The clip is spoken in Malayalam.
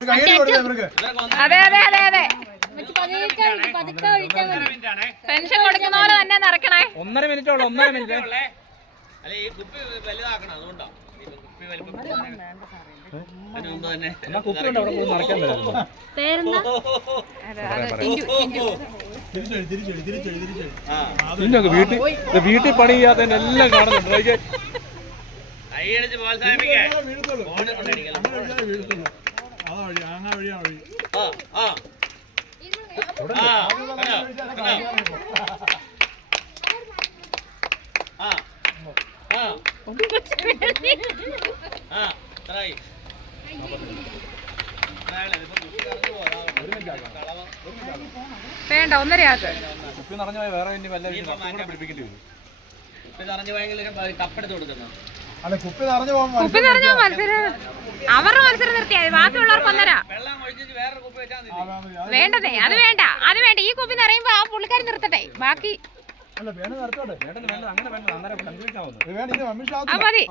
അതെ അതെ അതെ അതെ പെൻഷൻ കൊടുക്കുന്ന പോലെ തന്നെ നിറക്കണേ. 1.5 മിനിറ്റ് ഉള്ളു. 1.5 മിനിറ്റ്. വീട്ടിൽ പണി ചെയ്യാതെ എല്ലാം കാണുന്നുണ്ട്. വേണ്ട 1.5 ആക്ക്. കുപ്പി നിറഞ്ഞ വേറെ പിടിപ്പിക്കേണ്ടി വരും. കുപ്പി നിറഞ്ഞ മത്സരം അവരുടെ മത്സരം നിർത്തിയാൽ ബാക്കിയുള്ളവർക്ക് 1.5. വേണ്ടതേ അത് വേണ്ട അത് വേണ്ട. ഈ കുപ്പി നിറയുമ്പോ ആ പുള്ളിക്കാരി നിർത്തട്ടെ. ബാക്കി മതി.